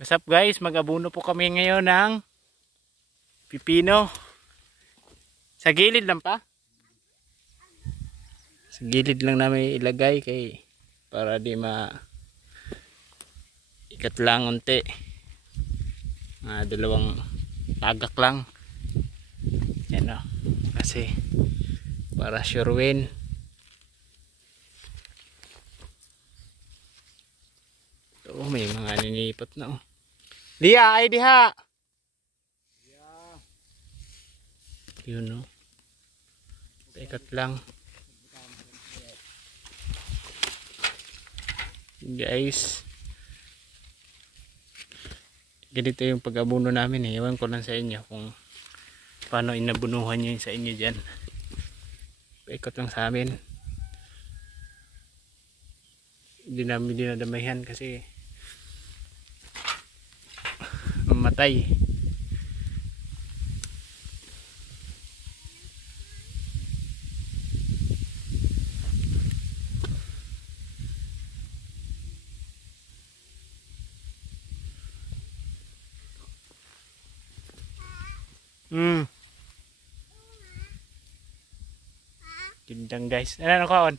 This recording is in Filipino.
What's up guys, mag-abuno po kami ngayon ng pipino. Sa gilid lang pa. Sa gilid lang namin ilagay para di ikat lang unti. Dalawang tagak lang. Yan o. Kasi para sure win. Oh, may mga ninipot na oh. Lia, ay diha. Yun no. Ikat lang. Guys. Ganito yung pag-abuno namin eh. Ewan ko lang sa inyo kung paano inabunuhan nyo yun sa inyo dyan. Ikot lang sa amin. Hindi namin dinadamayan kasi mamatay. Gindang guys. Ano kaon?